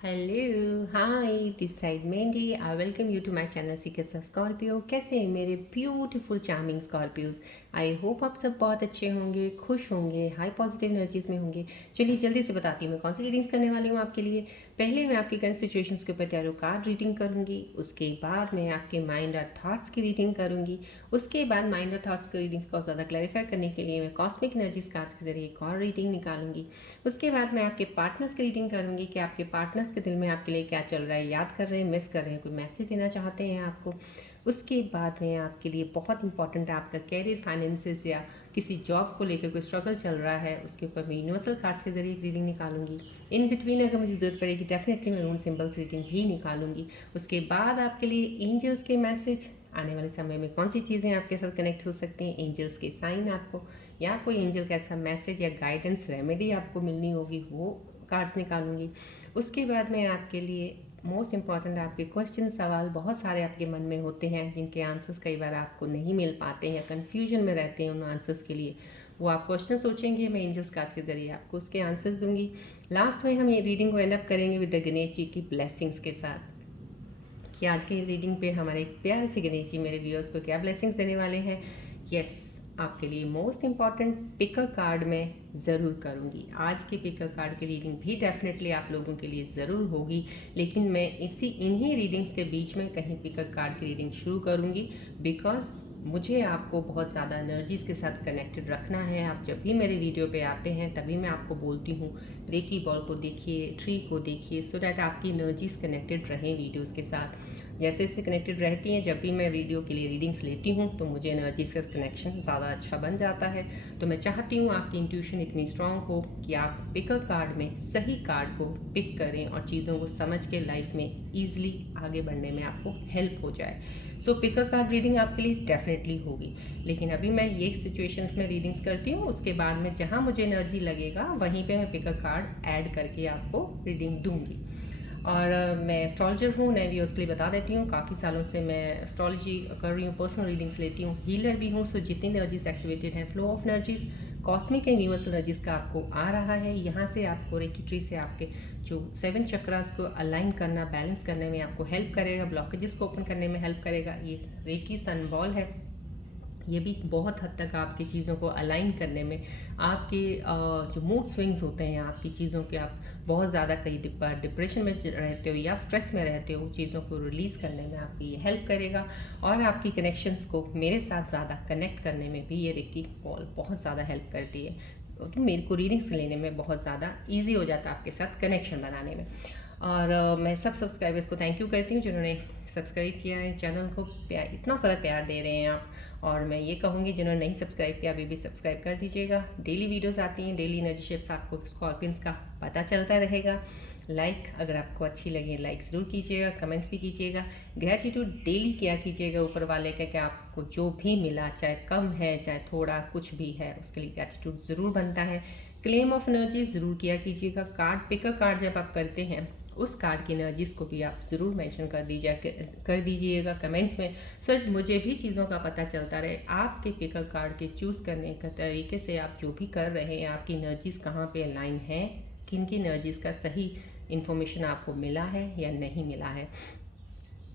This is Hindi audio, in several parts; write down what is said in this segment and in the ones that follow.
Hello hi this side Mandy I welcome you to my channel secrets of Scorpio. कैसे हैं मेरे beautiful charming Scorpios. I hope आप सब बहुत अच्छे होंगे, खुश होंगे, हाई पॉजिटिव एनर्जीज में होंगे। चलिए जल्दी से बताती हूँ मैं कौन सी रीडिंग्स करने वाली हूँ आपके लिए। पहले मैं आपकी करंट सिचुएशंस के ऊपर टैरो कार्ड रीडिंग करूँगी, उसके बाद मैं आपके माइंड और थॉट्स की रीडिंग करूँगी, उसके बाद माइंड और थॉट्स की रीडिंग्स को ज़्यादा क्लैरिफाई करने के लिए मैं कॉस्मिक एनर्जीज कार्ड्स के जरिए एक और रीडिंग निकालूंगी। उसके बाद मैं आपके पार्टनर्स की रीडिंग करूंगी कि आपके पार्टनर्स के दिल में आपके लिए क्या चल रहा है, याद कर रहे हैं, मिस कर रहे हैं, कोई मैसेज देना चाहते हैं आपको। उसके बाद में आपके लिए बहुत इंपॉर्टेंट है आपका कैरियर, फाइनेंसिस या किसी जॉब को लेकर कोई स्ट्रगल चल रहा है, उसके ऊपर मैं यूनिवर्सल कार्ड्स के जरिए एक रीडिंग निकालूंगी। इन बिटवीन अगर मुझे जरूरत पड़ेगी डेफिनेटली मैं रून सिंबल्स रीडिंग भी निकालूंगी। उसके बाद आपके लिए एंजल्स के मैसेज, आने वाले समय में कौन सी चीज़ें आपके साथ कनेक्ट हो सकती हैं, एंजल्स के साइन आपको या कोई एंजल का ऐसा मैसेज या गाइडेंस रेमेडी आपको मिलनी होगी, वो कार्ड्स निकालूंगी। उसके बाद मैं आपके लिए मोस्ट इम्पॉर्टेंट आपके क्वेश्चन, सवाल बहुत सारे आपके मन में होते हैं जिनके आंसर्स कई बार आपको नहीं मिल पाते हैं या कन्फ्यूजन में रहते हैं उन आंसर्स के लिए, वो आप क्वेश्चन सोचेंगे, मैं एंजल्स कार्ड्स के जरिए आपको उसके आंसर्स दूंगी। लास्ट में हम ये रीडिंग को एंड अप करेंगे विद द गणेश जी की ब्लेसिंग्स के साथ कि आज की रीडिंग पे हमारे प्यारे से गणेश जी मेरे व्यूअर्स को क्या ब्लेसिंग्स देने वाले हैं। यस, आपके लिए मोस्ट इम्पॉर्टेंट पिकर कार्ड मैं ज़रूर करूँगी। आज की पिकर कार्ड की रीडिंग भी डेफिनेटली आप लोगों के लिए ज़रूर होगी, लेकिन मैं इन्हीं रीडिंग्स के बीच में कहीं पिकर कार्ड की रीडिंग शुरू करूँगी बिकॉज मुझे आपको बहुत ज़्यादा एनर्जीज़ के साथ कनेक्टेड रखना है। आप जब भी मेरे वीडियो पे आते हैं तभी मैं आपको बोलती हूँ रेकी बॉल को देखिए, ट्री को देखिए, सो डैट आपकी एनर्जीज़ कनेक्टेड रहें वीडियोज़ के साथ। जैसे जैसे कनेक्टेड रहती हैं, जब भी मैं वीडियो के लिए रीडिंग्स लेती हूँ तो मुझे एनर्जी से कनेक्शन ज़्यादा अच्छा बन जाता है। तो मैं चाहती हूँ आपकी इंट्यूशन इतनी स्ट्रांग हो कि आप पिकर कार्ड में सही कार्ड को पिक करें और चीज़ों को समझ के लाइफ में ईजिली आगे बढ़ने में आपको हेल्प हो जाए। सो पिकर कार्ड रीडिंग आपके लिए डेफिनेटली होगी, लेकिन अभी मैं ये सिचुएशंस में रीडिंग्स करती हूँ, उसके बाद में जहाँ मुझे एनर्जी लगेगा वहीं पे मैं पिकर कार्ड ऐड करके आपको रीडिंग दूंगी। और मैं एस्ट्रोलॉजर हूँ, नए व्यूअर्स के लिए बता देती हूँ, काफ़ी सालों से मैं एस्ट्रोलॉजी कर रही हूँ, पर्सनल रीडिंग्स लेती हूँ, हीलर भी हूँ। सो जितनी एनर्जीज एक्टिवेटेड हैं, flow of energies, cosmic and universal energies का आपको आ रहा है, यहाँ से आपको रेकी ट्री से आपके जो 7 चक्रास को अलाइन करना, बैलेंस करने में आपको हेल्प करेगा, ब्लॉकेजेस को ओपन करने में हेल्प करेगा। ये रेकी सन बॉल है, ये भी बहुत हद तक आपकी चीज़ों को अलाइन करने में, आपके जो मूड स्विंग्स होते हैं आपकी चीज़ों के, आप बहुत ज़्यादा कई डिप्रेशन में रहते हो या स्ट्रेस में रहते हो, चीज़ों को रिलीज़ करने में आपकी ये हेल्प करेगा। और आपकी कनेक्शंस को मेरे साथ ज़्यादा कनेक्ट करने में भी ये रिक्की बॉल बहुत ज़्यादा हेल्प करती है। तो मेरे को रीडिंग्स लेने में बहुत ज़्यादा ईजी हो जाता है आपके साथ कनेक्शन बनाने में। और मैं सब सब्सक्राइबर्स को थैंक यू करती हूँ जिन्होंने सब्सक्राइब किया है चैनल को, प्यार, इतना सारा प्यार दे रहे हैं आप। और मैं ये कहूँगी जिन्होंने नहीं सब्सक्राइब किया अभी भी सब्सक्राइब कर दीजिएगा। डेली वीडियोस आती हैं, डेली एनर्जी शिफ्ट्स, आपको स्कॉर्पियंस का पता चलता रहेगा। लाइक अगर आपको अच्छी लगे लाइक ज़रूर कीजिएगा, कमेंट्स भी कीजिएगा। ग्रैटिट्यूड डेली किया कीजिएगा ऊपर वाले का कि आपको जो भी मिला, चाहे कम है चाहे थोड़ा कुछ भी है, उसके लिए ग्रैटिट्यूड ज़रूर बनता है। क्लेम ऑफ एनर्जी ज़रूर किया कीजिएगा। कार्ड पिकर कार्ड जब आप करते हैं उस कार्ड की एनर्जीज़ को भी आप ज़रूर मेंशन कर दीजिएगा कमेंट्स में, सो मुझे भी चीज़ों का पता चलता रहे। आपके पिकर कार्ड के चूज़ करने का तरीके से आप जो भी कर रहे हैं, आपकी एनर्जीज़ कहाँ पे अलाइन है, किन की एनर्जीज़ का सही इन्फॉर्मेशन आपको मिला है या नहीं मिला है।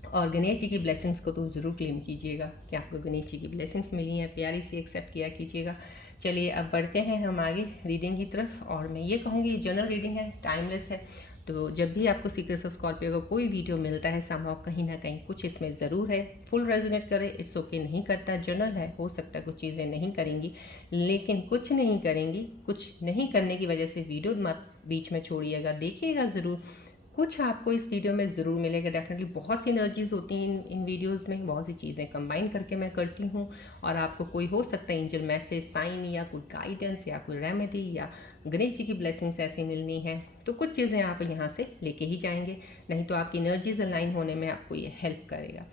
और गणेश जी की ब्लेसिंग्स को तो ज़रूर क्लेम कीजिएगा कि आपको गणेश जी की ब्लेसिंग्स मिली हैं, प्यारी सी एक्सेप्ट किया कीजिएगा। चलिए अब बढ़ते हैं हम आगे रीडिंग की तरफ। और मैं ये कहूँगी ये जनरल रीडिंग है, टाइमलेस है। तो जब भी आपको सीक्रेट्स ऑफ स्कॉर्पियो का कोई वीडियो मिलता है समहाउ कहीं ना कहीं कुछ इसमें ज़रूर है, फुल रेजोनेट करे इट्स ओके, नहीं करता जनरल है, हो सकता है कुछ चीज़ें नहीं करेंगी, लेकिन कुछ नहीं करेंगी, कुछ नहीं करने की वजह से वीडियो मत बीच में छोड़िएगा, देखिएगा ज़रूर, कुछ आपको इस वीडियो में ज़रूर मिलेगा। डेफिनेटली बहुत सी एनर्जीज होती हैं इन वीडियोस में, बहुत सी चीज़ें कंबाइन करके मैं करती हूँ और आपको कोई हो सकता है एंजल मैसेज, साइन या कोई गाइडेंस या कोई रेमेडी या गणेश जी की ब्लेसिंग्स ऐसी मिलनी है, तो कुछ चीज़ें आप यहाँ से लेके ही जाएंगे, नहीं तो आपकी एनर्जीज अलाइन होने में आपको ये हेल्प करेगा।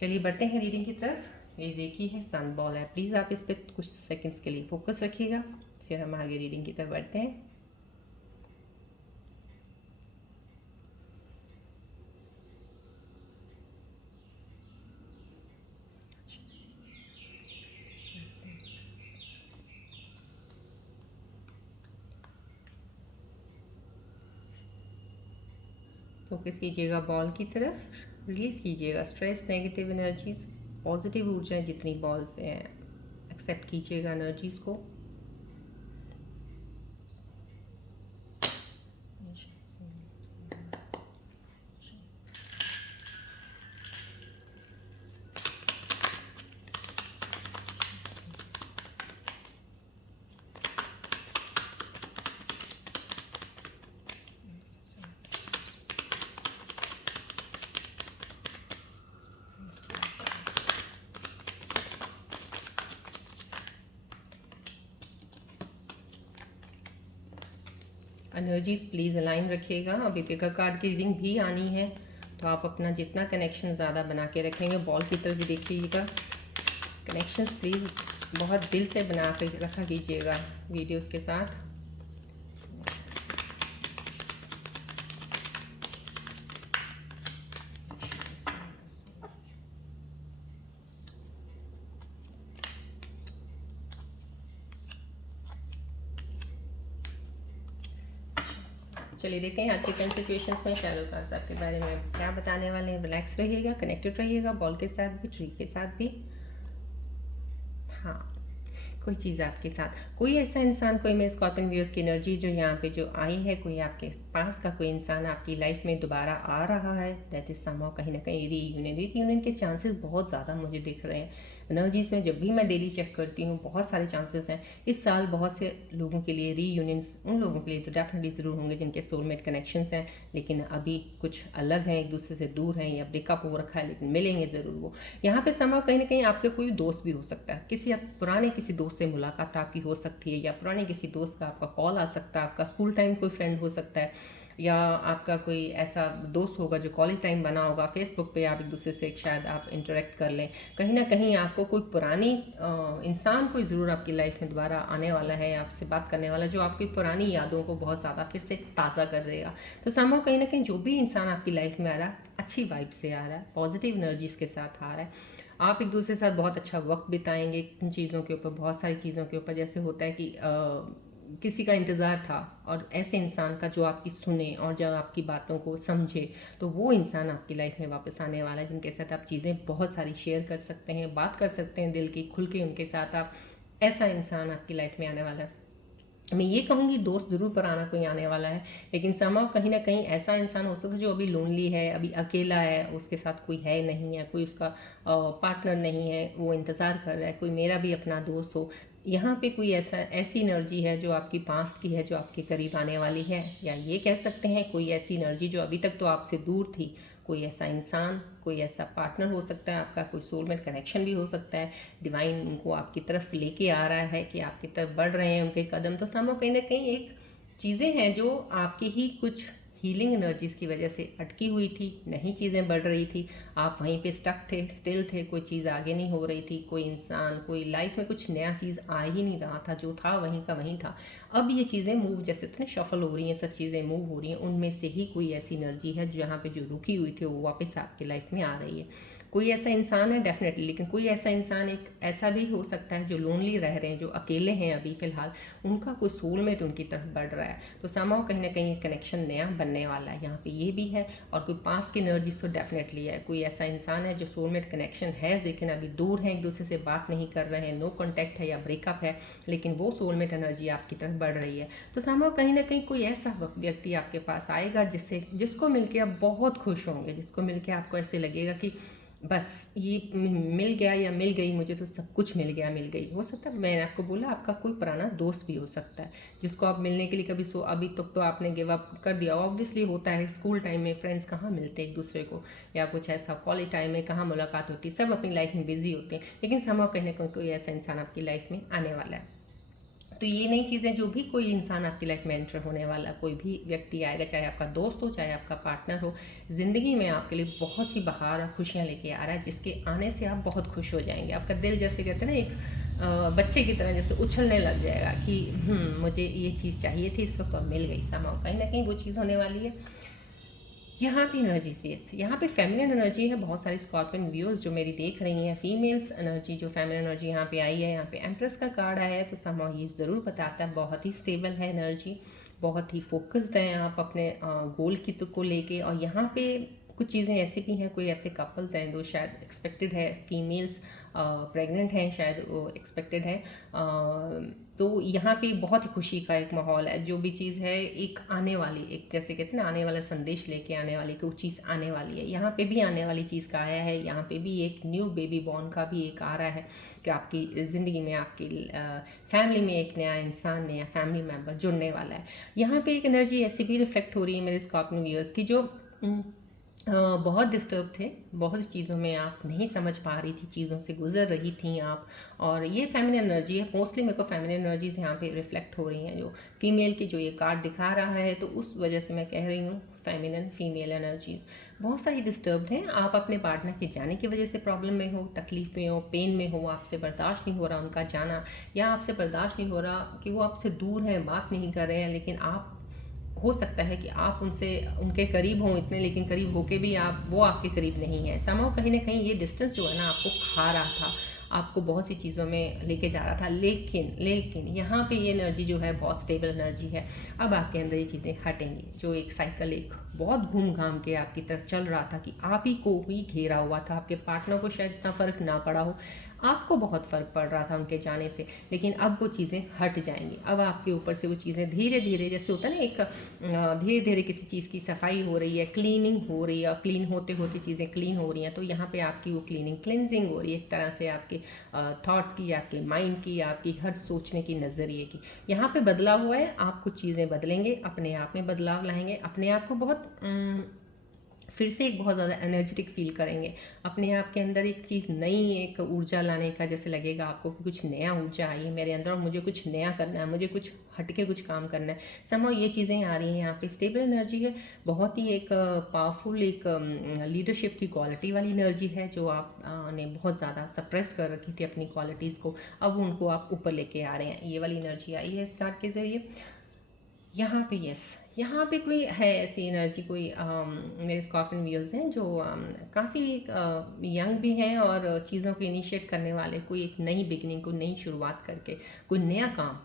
चलिए बढ़ते हैं रीडिंग की तरफ। ये देखिए है सन बॉल है, प्लीज़ आप इस पर कुछ सेकेंड्स के लिए फोकस रखिएगा, फिर हम आगे रीडिंग की तरफ बढ़ते हैं। फोकस कीजिएगा बॉल की तरफ, रिलीज़ कीजिएगा स्ट्रेस, नेगेटिव एनर्जीज, पॉजिटिव ऊर्जाएं जितनी बॉल से हैं एक्सेप्ट कीजिएगा एनर्जीज को। एनर्जीज प्लीज़ अलाइन रखिएगा। अभी पिकर कार्ड की रीडिंग भी आनी है, तो आप अपना जितना कनेक्शन ज़्यादा बना के रखेंगे, बॉल की तरफ भी देखिएगा। कनेक्शंस प्लीज़ बहुत दिल से बना के रखा कीजिएगा वीडियोस के साथ। चलिए देखते हैं आज के 10 सिचुएशंस में शैलो कार्ड्स आपके बारे में क्या बताने वाले हैं। रिलैक्स रहिएगा, कनेक्टेड रहिएगा बॉल के साथ भी, ट्री के साथ भी। हाँ, कोई चीज़ आपके साथ, कोई ऐसा इंसान, कोई मेरे स्कॉर्पियन व्यूअर्स की एनर्जी जो यहाँ पे जो आई है, कोई आपके पास का कोई इंसान आपकी लाइफ में दोबारा आ रहा है। दैट इज समहाउ कहीं ना कहीं रीयूनियन के चांसेस बहुत ज़्यादा मुझे दिख रहे हैं एनर्जीज में। जब भी मैं डेली चेक करती हूँ बहुत सारे चांसेस हैं इस साल बहुत से लोगों के लिए रीयूनियंस। उन लोगों के लिए तो डेफिनेटली ज़रूर होंगे जिनके सोलमेट कनेक्शंस हैं, लेकिन अभी कुछ अलग हैं, एक दूसरे से दूर हैं या ब्रेकअप हो रखा है, लेकिन मिलेंगे ज़रूर वो। यहाँ पे समहाउ कहीं ना कहीं आपके कोई दोस्त भी हो सकता है, किसी पुराने किसी दोस्त से मुलाकात आपकी हो सकती है, या पुराने किसी दोस्त का आपका कॉल आ सकता है, आपका स्कूल टाइम कोई फ्रेंड हो सकता है, या आपका कोई ऐसा दोस्त होगा जो कॉलेज टाइम बना होगा, फेसबुक पे आप एक दूसरे से शायद आप इंटरेक्ट कर लें। कहीं ना कहीं आपको कोई पुरानी इंसान कोई ज़रूर आपकी लाइफ में दोबारा आने वाला है, आपसे बात करने वाला है, जो आपकी पुरानी यादों को बहुत ज़्यादा फिर से ताज़ा कर देगा। तो समहाउ कहीं ना कहीं जो भी इंसान आपकी लाइफ में आ रहा है अच्छी वाइब से आ रहा है, पॉजिटिव एनर्जीज के साथ आ रहा है। आप एक दूसरे के साथ बहुत अच्छा वक्त बिताएंगे इन चीज़ों के ऊपर, बहुत सारी चीज़ों के ऊपर। जैसे होता है कि किसी का इंतज़ार था और ऐसे इंसान का जो आपकी सुने और जो आपकी बातों को समझे, तो वो इंसान आपकी लाइफ में वापस आने वाला है, जिनके साथ आप चीज़ें बहुत सारी शेयर कर सकते हैं, बात कर सकते हैं दिल की खुल के उनके साथ। आप ऐसा इंसान आपकी लाइफ में आने वाला है। मैं ये कहूँगी दोस्त ज़रूर पुराना कोई आने वाला है, लेकिन समहाउ कहीं ना कहीं ऐसा इंसान हो सकता है जो अभी लोनली है, अभी अकेला है, उसके साथ कोई है नहीं है, कोई उसका पार्टनर नहीं है, वो इंतज़ार कर रहा है कोई मेरा भी अपना दोस्त हो। यहाँ पे कोई ऐसी एनर्जी है जो आपकी पास्ट की है, जो आपके करीब आने वाली है, या ये कह सकते हैं कोई ऐसी एनर्जी जो अभी तक तो आपसे दूर थी, कोई ऐसा इंसान, कोई ऐसा पार्टनर हो सकता है आपका, कोई सोलमेट कनेक्शन भी हो सकता है। डिवाइन उनको आपकी तरफ लेके आ रहा है कि आपकी तरफ बढ़ रहे हैं उनके कदम। तो समहाउ कहीं ना कहीं एक चीज़ें हैं जो आपकी ही कुछ हीलिंग एनर्जीज की वजह से अटकी हुई थी, नहीं चीज़ें बढ़ रही थी, आप वहीं पे स्टक थे, स्टिल थे, कोई चीज़ आगे नहीं हो रही थी, कोई इंसान, कोई लाइफ में कुछ नया चीज़ आ ही नहीं रहा था, जो था वहीं का वहीं था। अब ये चीज़ें मूव, जैसे तो शफल हो रही हैं, सब चीज़ें मूव हो रही हैं, उनमें से ही कोई ऐसी एनर्जी है जहाँ पे जो रुकी हुई थी वो वापस आपकी लाइफ में आ रही है। कोई ऐसा इंसान है डेफिनेटली, लेकिन कोई ऐसा इंसान एक ऐसा भी हो सकता है जो लोनली रह रहे हैं, जो अकेले हैं अभी फ़िलहाल, उनका कोई सोलमेट उनकी तरफ बढ़ रहा है। तो समहाउ कहीं ना कहीं एक कनेक्शन नया बनने वाला है, यहाँ पे ये भी है। और कोई पास की एनर्जीज तो डेफिनेटली है, कोई ऐसा इंसान है जो सोलमेट कनेक्शन है, लेकिन अभी दूर है, एक दूसरे से बात नहीं कर रहे हैं, नो कॉन्टैक्ट है या ब्रेकअप है, लेकिन वो सोलमेट एनर्जी आपकी तरफ बढ़ रही है। तो समहाउ कहीं ना कहीं कोई ऐसा व्यक्ति आपके पास आएगा जिसको मिलके आप बहुत खुश होंगे, जिसको मिलके आपको ऐसे लगेगा कि बस ये मिल गया या मिल गई, मुझे तो सब कुछ मिल गया, मिल गई। हो सकता है, मैंने आपको बोला, आपका कोई पुराना दोस्त भी हो सकता है जिसको आप मिलने के लिए कभी अभी तक तो आपने गिव अप कर दिया। ऑब्वियसली होता है, स्कूल टाइम में फ्रेंड्स कहाँ मिलते एक दूसरे को, या कुछ ऐसा कॉलेज टाइम में कहाँ मुलाकात होती है, सब अपनी लाइफ में बिजी होते हैं, लेकिन समहाउ कहीं ना कहीं कोई ऐसा इंसान आपकी लाइफ में आने वाला है। तो ये नई चीज़ें, जो भी कोई इंसान आपकी लाइफ में एंटर होने वाला, कोई भी व्यक्ति आएगा, चाहे आपका दोस्त हो चाहे आपका पार्टनर हो, ज़िंदगी में आपके लिए बहुत सी बहार और खुशियाँ लेके आ रहा है, जिसके आने से आप बहुत खुश हो जाएंगे। आपका दिल, जैसे कहते हैं ना, एक बच्चे की तरह जैसे उछलने लग जाएगा कि मुझे ये चीज़ चाहिए थी, इस वक्त मिल गई। समहाउ कहीं ना कहीं वो चीज़ होने वाली है। यहाँ पे एनर्जी से, यहाँ पे फेमिनिन एनर्जी है। बहुत सारी स्कॉर्पियन व्यूअर्स जो मेरी देख रही हैं, फीमेल्स एनर्जी, जो फेमिनिन एनर्जी यहाँ पे आई है, यहाँ पे एम्प्रेस का कार्ड आया है, तो समहाउ ये ज़रूर बताता है बहुत ही स्टेबल है एनर्जी। बहुत ही फोकस्ड हैं आप अपने गोल की तो को लेके। और यहाँ पे कुछ चीज़ें ऐसी भी हैं, कोई ऐसे कपल्स हैं जो शायद एक्सपेक्टेड है, फीमेल्स प्रेग्नेंट हैं, शायद वो एक्सपेक्टेड है। तो यहाँ पे बहुत ही खुशी का एक माहौल है। जो भी चीज़ है एक आने वाली, एक जैसे कहते हैं ना, आने वाला संदेश लेके आने वाली, कोई चीज़ आने वाली है। यहाँ पे भी आने वाली चीज़ का आया है। यहाँ पे भी एक न्यू बेबी बॉर्न का भी एक आ रहा है कि आपकी ज़िंदगी में, आपकी फैमिली में एक नया इंसान, नया फैमिली मेम्बर जुड़ने वाला है। यहाँ पे एक एनर्जी ऐसी भी रिफ्लेक्ट हो रही है मेरे स्कॉर्पियो व्यूअर्स की, जो बहुत डिस्टर्ब थे, बहुत सी चीज़ों में आप नहीं समझ पा रही थी, चीज़ों से गुजर रही थी आप। और ये फेमिनिन एनर्जी है, मोस्टली मेरे को फेमिनिन एनर्जीज यहाँ पे रिफ्लेक्ट हो रही हैं। जो फीमेल की जो ये कार्ड दिखा रहा है, तो उस वजह से मैं कह रही हूँ फेमिनिन फीमेल एनर्जीज बहुत सारी डिस्टर्ब्ड हैं। आप अपने पार्टनर के जाने की वजह से प्रॉब्लम में हो, तकलीफ में हो, पेन में हो, आपसे बर्दाश्त नहीं हो रहा उनका जाना, या आपसे बर्दाश्त नहीं हो रहा कि वो आपसे दूर हैं, बात नहीं कर रहे हैं, लेकिन आप, हो सकता है कि आप उनसे, उनके करीब हों इतने, लेकिन करीब होके भी आप, वो आपके करीब नहीं है। समाव कहीं ना कहीं ये डिस्टेंस जो है ना, आपको खा रहा था, आपको बहुत सी चीज़ों में लेके जा रहा था। लेकिन लेकिन यहाँ पे ये एनर्जी जो है बहुत स्टेबल एनर्जी है। अब आपके अंदर ये चीज़ें हटेंगी। जो एक साइकिल एक बहुत घूम घाम के आपकी तरफ चल रहा था, कि आप ही को ही घेरा हुआ था, आपके पार्टनर को शायद इतना फ़र्क ना पड़ा हो, आपको बहुत फ़र्क पड़ रहा था उनके जाने से, लेकिन अब वो चीज़ें हट जाएंगी। अब आपके ऊपर से वो चीज़ें धीरे धीरे, जैसे होता है ना एक धीरे धीरे किसी चीज़ की सफाई हो रही है, क्लीनिंग हो रही है, क्लीन होते होते चीज़ें क्लीन हो रही हैं, तो यहाँ पे आपकी वो क्लीनिंग, क्लिनजिंग हो रही है एक तरह से, आपके थॉट्स की, आपके माइंड की, आपकी हर सोचने की, नज़रिए की। यहाँ पे बदलाव हुआ है। आप कुछ चीज़ें बदलेंगे, अपने आप में बदलाव लाएंगे, अपने आप को बहुत फिर से एक बहुत ज़्यादा एनर्जेटिक फील करेंगे। अपने आप के अंदर एक चीज़ नई, एक ऊर्जा लाने का जैसे लगेगा आपको कि कुछ नया ऊर्जा आई है मेरे अंदर और मुझे कुछ नया करना है, मुझे कुछ हटके कुछ काम करना है। समहाउ ये चीज़ें आ रही हैं। यहाँ पे स्टेबल एनर्जी है, बहुत ही एक पावरफुल, एक लीडरशिप की क्वालिटी वाली एनर्जी है, जो आप ने बहुत ज़्यादा सप्रेस कर रखी थी अपनी क्वालिटीज़ को, अब उनको आप ऊपर लेके आ रहे हैं। ये वाली एनर्जी आई है इस कार्ड के ज़रिए। यहाँ पे यस, यहाँ पे कोई है ऐसी एनर्जी, कोई मेरे स्कॉर्पियन व्यूअर्स हैं जो काफ़ी यंग भी हैं और चीज़ों को इनिशिएट करने वाले, कोई एक नई बिगनिंग, कोई नई शुरुआत करके कोई नया काम,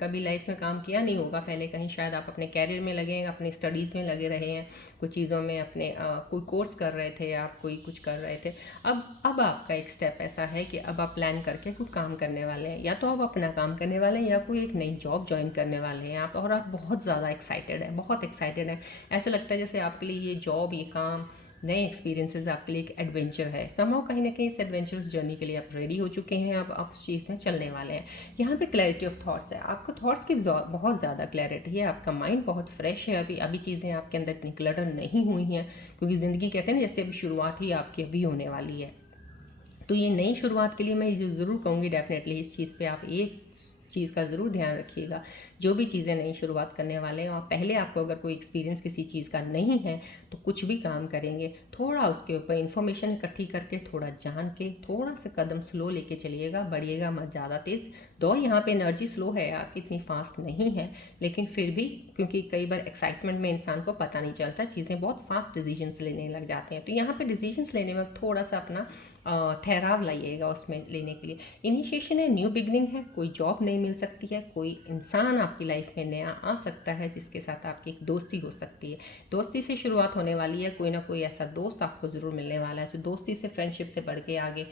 कभी लाइफ में काम किया नहीं होगा पहले कहीं, शायद आप अपने कैरियर में लगे हैं, अपने स्टडीज़ में लगे रहे हैं, कुछ चीज़ों में अपने कोई कोर्स कर रहे थे, आप कोई कुछ कर रहे थे। अब आपका एक स्टेप ऐसा है कि अब आप प्लान करके कुछ काम करने वाले हैं, या तो आप अपना काम करने वाले हैं, या कोई एक नई जॉब ज्वाइन करने वाले हैं आप, और आप बहुत ज़्यादा एक्साइटेड है, बहुत एक्साइटेड है। ऐसा लगता है जैसे आपके लिए ये जॉब, ये काम, नए एक्सपीरियंसेस आपके लिए एक एडवेंचर है। समहाउ कहीं ना कहीं इस एडवेंचरस जर्नी के लिए आप रेडी हो चुके हैं, अब आप उस चीज़ में चलने वाले हैं। यहाँ पे क्लैरिटी ऑफ थॉट्स है, आपको थॉट्स की बहुत ज़्यादा क्लैरिटी है, आपका माइंड बहुत फ्रेश है। अभी अभी चीज़ें आपके अंदर इतनी क्लटर नहीं हुई हैं, क्योंकि ज़िंदगी कहते हैं ना, जैसे अभी शुरुआत ही आपकी अभी होने वाली है। तो ये नई शुरुआत के लिए मैं ये ज़रूर कहूँगी, डेफिनेटली इस चीज़ पे आप एक चीज़ का ज़रूर ध्यान रखिएगा। जो भी चीज़ें नई शुरुआत करने वाले हैं, और पहले आपको अगर कोई एक्सपीरियंस किसी चीज़ का नहीं है, तो कुछ भी काम करेंगे थोड़ा उसके ऊपर इन्फॉर्मेशन इकट्ठी करके, थोड़ा जान के, थोड़ा सा कदम स्लो लेके चलिएगा, बढ़िएगा मत ज़्यादा तेज़। दो यहाँ पे एनर्जी स्लो है आपकी, इतनी फास्ट नहीं है, लेकिन फिर भी, क्योंकि कई बार एक्साइटमेंट में इंसान को पता नहीं चलता, चीज़ें बहुत फास्ट डिसीजंस लेने लग जाते हैं। तो यहाँ पे डिसीजंस लेने में थोड़ा सा अपना ठहराव लाइएगा उसमें लेने के लिए। इनिशिएशन है, न्यू बिगनिंग है, कोई जॉब नहीं मिल सकती है, कोई इंसान आपकी लाइफ में नया आ सकता है, जिसके साथ आपकी एक दोस्ती हो सकती है। दोस्ती से शुरुआत होने वाली है, कोई ना कोई ऐसा दोस्त आपको ज़रूर मिलने वाला है, जो दोस्ती से, फ्रेंडशिप से बढ़ के आगे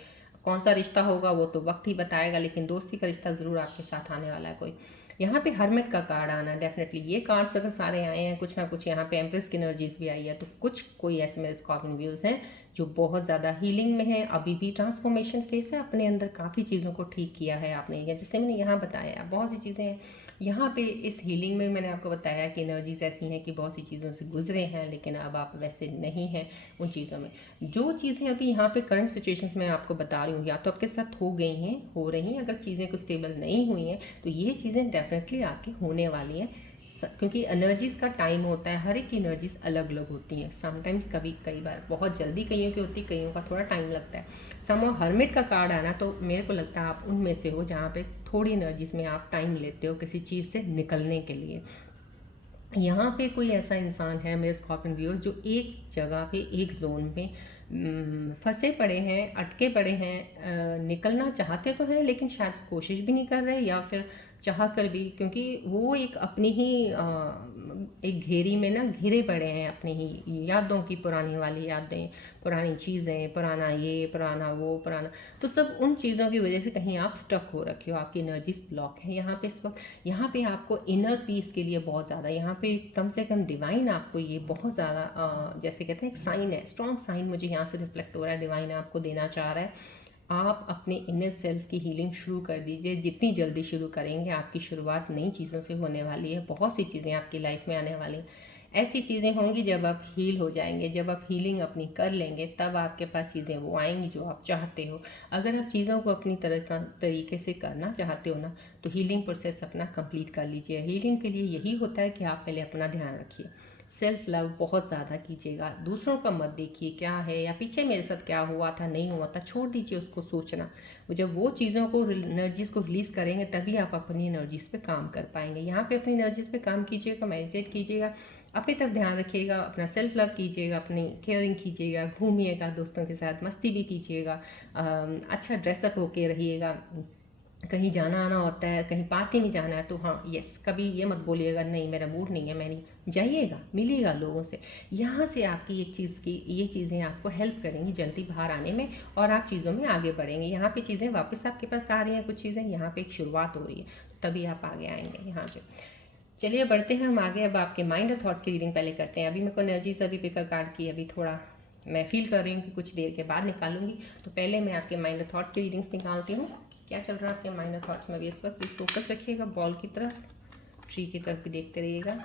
कौन सा रिश्ता होगा वो तो वक्त ही बताएगा, लेकिन दोस्ती का रिश्ता ज़रूर आपके साथ आने वाला है कोई। यहाँ पे हर्मिट का कार्ड आना, डेफिनेटली ये कार्ड्स अगर सारे आए हैं, कुछ ना कुछ यहाँ पे एम्प्रेस की एनर्जीज भी आई है, तो कुछ कोई ऐसे मेरे स्कॉर्पियन व्यूज़ हैं जो बहुत ज़्यादा हीलिंग में है, अभी भी ट्रांसफॉर्मेशन फेस है, अपने अंदर काफ़ी चीज़ों को ठीक किया है आपने, या जैसे मैंने यहाँ बताया बहुत सी चीज़ें हैं यहाँ पे इस हीलिंग में। मैंने आपको बताया कि एनर्जीज ऐसी हैं कि बहुत सी चीज़ों से गुजरे हैं, लेकिन अब आप वैसे नहीं हैं उन चीज़ों में। जो चीज़ें अभी यहाँ पे करंट सिचुएशंस में आपको बता रही हूँ, या तो आपके साथ हो गई हैं, हो रही हैं, अगर चीज़ें कुछ स्टेबल नहीं हुई हैं, तो ये चीज़ें डेफिनेटली आपकी होने वाली हैं, क्योंकि एनर्जीज़ का टाइम होता है, हर एक की एनर्जीज़ अलग अलग होती हैं। समटाइम्स कई बार बहुत जल्दी कईयों की होती, कईयों का थोड़ा टाइम लगता है। समहाउ हर्मिट का कार्ड आना, तो मेरे को लगता है आप उनमें से हो जहाँ पे थोड़ी एनर्जीज़ में आप टाइम लेते हो किसी चीज़ से निकलने के लिए। यहाँ पे कोई ऐसा इंसान है मेरे स्कॉर्पियन व्यूअर्स जो एक जगह पे एक जोन में फंसे पड़े हैं, अटके पड़े हैं, निकलना चाहते तो हैं लेकिन शायद कोशिश भी नहीं कर रहे, या फिर चाह कर भी, क्योंकि वो एक अपनी ही एक घेरी में ना घिरे पड़े हैं, अपनी ही यादों की, पुरानी वाली यादें, पुरानी चीज़ें, पुराना ये, पुराना वो, पुराना, तो सब उन चीज़ों की वजह से कहीं आप स्टक हो रखे हो, आपकी एनर्जीज ब्लॉक है यहाँ पे इस वक्त। यहाँ पे आपको इनर पीस के लिए बहुत ज़्यादा, यहाँ पे कम से कम डिवाइन आपको ये बहुत ज़्यादा, जैसे कहते हैं एक साइन है, स्ट्रॉन्ग साइन मुझे यहाँ से रिफ्लेक्ट हो रहा है, डिवाइन आपको देना चाह रहा है। आप अपने इनर सेल्फ की हीलिंग शुरू कर दीजिए, जितनी जल्दी शुरू करेंगे आपकी शुरुआत नई चीज़ों से होने वाली है। बहुत सी चीज़ें आपकी लाइफ में आने वाली हैं, ऐसी चीज़ें होंगी जब आप हील हो जाएंगे, जब आप हीलिंग अपनी कर लेंगे तब आपके पास चीज़ें वो आएंगी जो आप चाहते हो। अगर आप चीज़ों को अपनी तरीके से करना चाहते हो ना, तो हीलिंग प्रोसेस अपना कंप्लीट कर लीजिए। हीलिंग के लिए यही होता है कि आप पहले अपना ध्यान रखिए, सेल्फ लव बहुत ज़्यादा कीजिएगा, दूसरों का मत देखिए क्या है या पीछे मेरे साथ क्या हुआ था, नहीं हुआ था, छोड़ दीजिए उसको सोचना। जब वो चीज़ों को, एनर्जीज़ को रिलीज़ करेंगे तभी आप अपनी एनर्जीज़ पे काम कर पाएंगे। यहाँ पे अपनी एनर्जीज़ पे काम कीजिएगा, मेडिटेट कीजिएगा, अपनी तरफ ध्यान रखिएगा, अपना सेल्फ लव कीजिएगा, अपनी केयरिंग कीजिएगा, घूमिएगा दोस्तों के साथ, मस्ती भी कीजिएगा, अच्छा ड्रेसअप होके रहिएगा। कहीं जाना आना होता है, कहीं पार्टी में जाना है तो हाँ यस, कभी ये मत बोलिएगा नहीं मेरा मूड नहीं है, मैं नहीं जाइएगा, मिलिएगा लोगों से। यहाँ से आपकी एक चीज़ की ये चीज़ें आपको हेल्प करेंगी जल्दी बाहर आने में, और आप चीज़ों में आगे बढ़ेंगे। यहाँ पे चीज़ें वापस आपके पास आ रही हैं, कुछ चीज़ें यहाँ पे एक शुरुआत हो रही है, तभी आप आगे आएंगे यहाँ पे। चलिए बढ़ते हैं हम आगे। अब आपके माइंड और थॉट्स की रीडिंग पहले करते हैं। अभी मेरे को एनर्जी से अभी पिकर कार्ड की अभी थोड़ा मैं फील कर रही हूँ कि कुछ देर के बाद निकालूंगी, तो पहले मैं आपके माइंड और थॉट्स की रीडिंग्स निकालती हूँ। क्या चल रहा है आपके माइंड और थॉट्स में भी इस वक्त। प्लीज़ फोकस रखिएगा बॉल की तरफ, ट्री की तरफ भी देखते रहिएगा।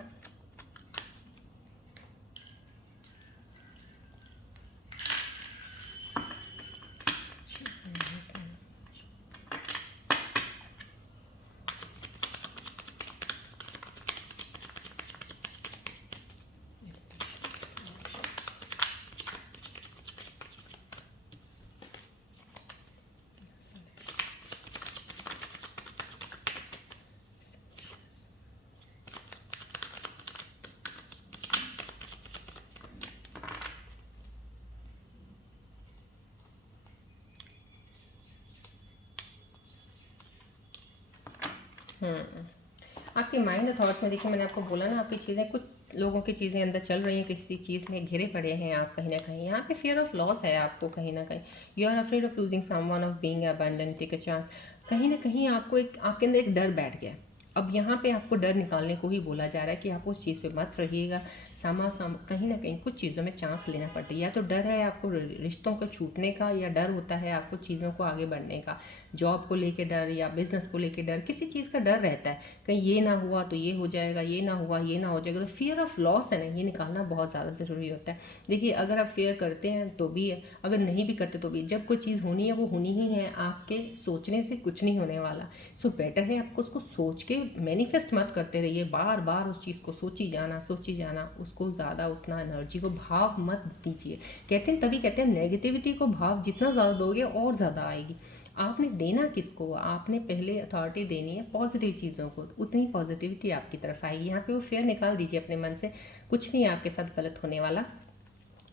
आपके माइंड और थॉट्स में देखिए, मैंने आपको बोला ना, आपकी चीज़ें, कुछ लोगों की चीज़ें अंदर चल रही हैं, किसी चीज़ में घिरे पड़े हैं आप कहीं ना कहीं। यहाँ पे फियर ऑफ लॉस है आपको कहीं ना कहीं, you are afraid of losing someone, of being abundant, take a chance. कहीं ना कहीं आपको एक, आपके अंदर एक डर बैठ गया। अब यहाँ पे आपको डर निकालने को ही बोला जा रहा है कि आप उस चीज़ पे मत रहिएगा। कहीं ना कहीं कुछ चीज़ों में चांस लेना पड़ता है, या तो डर है आपको रिश्तों को छूटने का, या डर होता है आपको चीज़ों को आगे बढ़ने का, जॉब को लेके डर या बिजनेस को लेके डर, किसी चीज़ का डर रहता है, कहीं ये ना हुआ तो ये हो जाएगा, ये ना हुआ ये ना हो जाएगा। तो फियर ऑफ लॉस है ना, ये निकालना बहुत ज़्यादा ज़रूरी होता है। देखिए अगर आप फेयर करते हैं तो भी है, अगर नहीं भी करते तो भी, जब कोई चीज़ होनी है वो होनी ही है, आपके सोचने से कुछ नहीं होने वाला। सो बेटर है आपको उसको सोच के मैनिफेस्ट मत करते रहिए, बार बार उस चीज़ को सोची जाना, उसको ज़्यादा उतना एनर्जी को भाव मत दीजिए। कहते हैं, तभी कहते हैं नेगेटिविटी को भाव जितना ज़्यादा दोगे और ज़्यादा आएगी। आपने देना किसको, आपने पहले अथॉरिटी देनी है पॉजिटिव चीज़ों को, उतनी पॉजिटिविटी आपकी तरफ आएगी। यहाँ पे वो फेयर निकाल दीजिए अपने मन से, कुछ नहीं आपके साथ गलत होने वाला,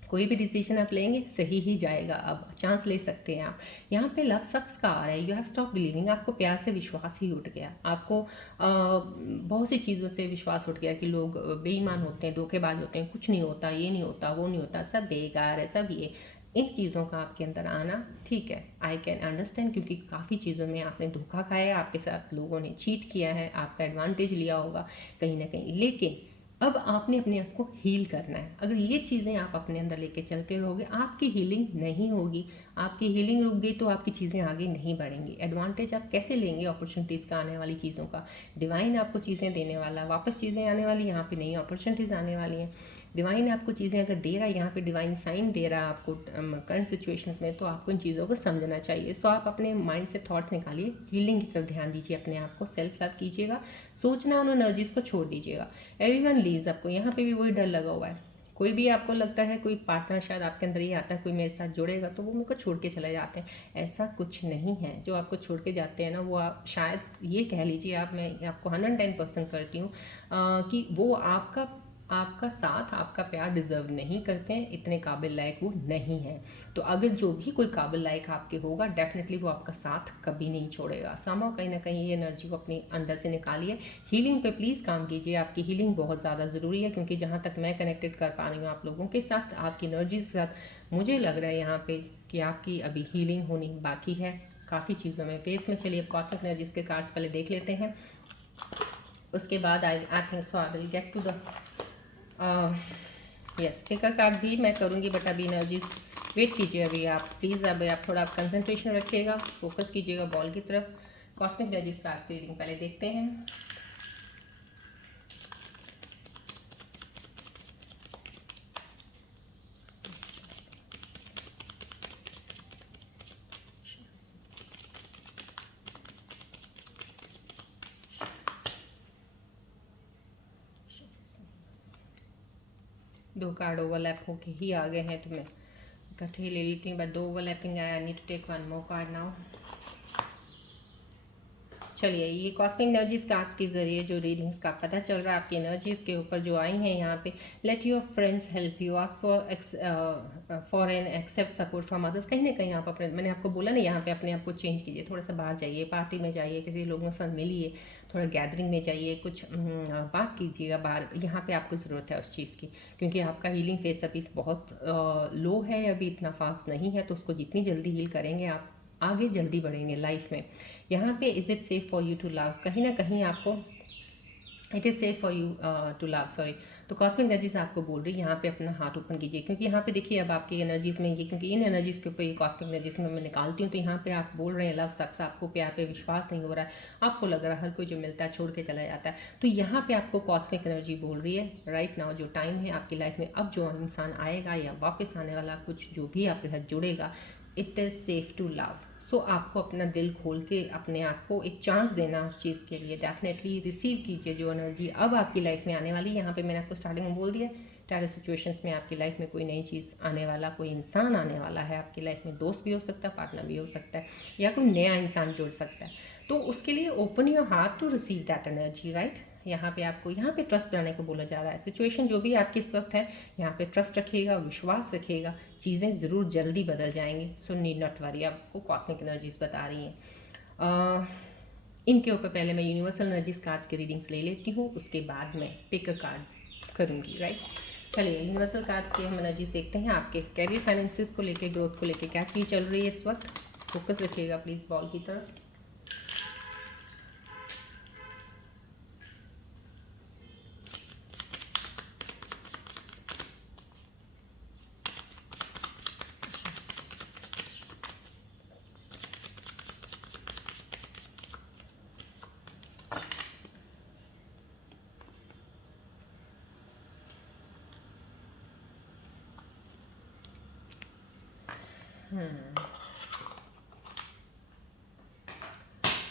कोई भी डिसीजन आप लेंगे सही ही जाएगा। अब चांस ले सकते हैं आप। यहाँ पे लव सक्स का आ रहा है, यू हैव स्टॉप बिलीविंग, आपको प्यार से विश्वास ही उठ गया, आपको बहुत सी चीज़ों से विश्वास उठ गया कि लोग बेईमान होते हैं, धोखेबाज होते हैं, कुछ नहीं होता, ये नहीं होता, वो नहीं होता, सब बेकार है, सब ये। इन चीज़ों का आपके अंदर आना ठीक है, आई कैन अंडरस्टैंड, क्योंकि काफ़ी चीज़ों में आपने धोखा खाया है, आपके साथ लोगों ने चीट किया है, आपका एडवांटेज लिया होगा कहीं ना कहीं। लेकिन अब आपने अपने आप को हील करना है। अगर ये चीज़ें आप अपने अंदर लेके चलते रहोगे, आपकी हीलिंग नहीं होगी। आपकी हीलिंग रुक गई तो आपकी चीज़ें आगे नहीं बढ़ेंगी। एडवांटेज आप कैसे लेंगे अपॉर्चुनिटीज़ का, आने वाली चीज़ों का। डिवाइन आपको चीज़ें देने वाला, वापस चीज़ें आने वाली, यहाँ पे नई अपॉर्चुनिटीज़ आने वाली हैं। डिवाइन आपको चीज़ें अगर दे रहा है, यहाँ पे डिवाइन साइन दे रहा है आपको करंट सिचुएशंस में, तो आपको इन चीज़ों को समझना चाहिए। सो आप अपने माइंड से थॉट्स निकालिए, हीलिंग की तरफ ध्यान दीजिए, अपने आप को सेल्फ लव कीजिएगा, सोचना उन एनर्जीज़ को छोड़ दीजिएगा। एवरीवन लीव्स, आपको यहाँ पे भी वही डर लगा हुआ है, कोई भी आपको लगता है कोई पार्टनर शायद आपके अंदर ये आता है कोई मेरे साथ जुड़ेगा तो वो मेरे को छोड़ के चले जाते हैं। ऐसा कुछ नहीं है। जो आपको छोड़ के जाते हैं ना, वो आप शायद ये कह लीजिए, आप, मैं आपको 110% करती हूँ कि वो आपका आपका साथ, आपका प्यार डिज़र्व नहीं करते हैं, इतने काबिल लायक वो नहीं है। तो अगर जो भी कोई काबिल लायक आपके होगा, डेफिनेटली वो आपका साथ कभी नहीं छोड़ेगा। समहाउ कहीं ना कहीं ये एनर्जी को अपनी अंदर से निकालिए। हीलिंग पे प्लीज़ काम कीजिए। आपकी हीलिंग बहुत ज़्यादा ज़रूरी है, क्योंकि जहाँ तक मैं कनेक्टेड कर पा रही हूँ आप लोगों के साथ, आपकी एनर्जीज के साथ, मुझे लग रहा है यहाँ पे कि आपकी अभी हीलिंग होनी बाकी है काफ़ी चीज़ों में, फेस में। चलिए अब कॉस्मिक एनर्जीज के कार्ड्स पहले देख लेते हैं, उसके बाद I think so I will get to the yes, pick a card भी मैं करूँगी, बट अभी एनर्जीज वेट कीजिए अभी आप प्लीज़। अब आप थोड़ा कंसंट्रेशन रखिएगा, फोकस कीजिएगा बॉल की तरफ। कॉस्मिक एनर्जीज कार्ड्स की रीडिंग पहले देखते हैं। दो कार्ड ओवरलैप होके ही आ गए हैं, तो मैं इकट्ठे ही ले लेती हूँ, बट दो ओवरलैपिंग आया। I need to take one more card now. चलिए, ये कॉस्मिक एनर्जीज कार्ड्स के ज़रिए जो रीडिंग्स का पता चल रहा है आपकी एनर्जीज के ऊपर जो आई हैं यहाँ पे, let your friends help you, ask for an accept support from others. कहीं ना कहीं आप अपने, मैंने आपको बोला ना, यहाँ पे अपने आप को चेंज कीजिए, थोड़ा सा बाहर जाइए, पार्टी में जाइए, किसी लोगों के साथ मिलिए, थोड़ा गैदरिंग में जाइए, कुछ बात कीजिएगा बाहर। यहाँ पे आपको ज़रूरत है उस चीज़ की, क्योंकि आपका हीलिंग फेस अभी बहुत लो है, अभी इतना फास्ट नहीं है, तो उसको जितनी जल्दी हील करेंगे आप आगे जल्दी बढ़ेंगे लाइफ में। यहाँ पे is it safe for you to love, कहीं ना कहीं आपको it is safe for you to love, sorry. तो कॉस्मिक एनर्जीज आपको बोल रही है यहाँ पे अपना हार्ट ओपन कीजिए, क्योंकि यहाँ पे देखिए अब आपकी एनर्जीज में ये, क्योंकि इन एनर्जीज के ऊपर ये कॉस्मिक एनर्जीज में मैं निकालती हूँ, तो यहाँ पे आप बोल रहे हैं लव सक्स, आपको प्यार पे विश्वास नहीं हो रहा है, आपको लग रहा है हर कोई जो मिलता है छोड़ के चला जाता है। तो यहाँ पे आपको कॉस्मिक एनर्जी बोल रही है राइट नाउ, जो टाइम है आपकी लाइफ में, अब जो इंसान आएगा या वापस आने वाला कुछ जो भी आपके साथ जुड़ेगा, it is safe to love. So आपको अपना दिल खोल के अपने आप को एक चांस देना उस चीज़ के लिए। डेफिनेटली रिसीव कीजिए जो एनर्जी अब आपकी लाइफ में आने वाली है। यहाँ पे मैंने आपको स्टार्टिंग में बोल दिया, टैरो सिचुएशंस में आपकी लाइफ में कोई नई चीज़ आने वाला, कोई इंसान आने वाला है आपकी लाइफ में, दोस्त भी हो सकता है, पार्टनर भी हो सकता है, या कोई नया इंसान जुड़ सकता है। तो उसके लिए open your heart to receive that energy, right. यहाँ पे आपको यहाँ पे ट्रस्ट बनाने को बोला जा रहा है। सिचुएशन जो भी आपकी इस वक्त है, यहाँ पे ट्रस्ट रखिएगा, विश्वास रखिएगा, चीज़ें ज़रूर जल्दी बदल जाएंगी। सो नीड नॉट वरी, आपको कॉस्मिक एनर्जीज बता रही हैं। इनके ऊपर पहले मैं यूनिवर्सल एनर्जीज कार्ड्स की रीडिंग्स ले लेती हूँ, उसके बाद मैं पिक अ कार्ड करूँगी, राइट। चलिए यूनिवर्सल कार्ड्स की हम एनर्जीज देखते हैं। आपके कैरियर फाइनेंसिस को लेके, ग्रोथ को लेके क्या चीज़ चल रही है इस वक्त, फोकस रखिएगा प्लीज़ बॉल की तरफ।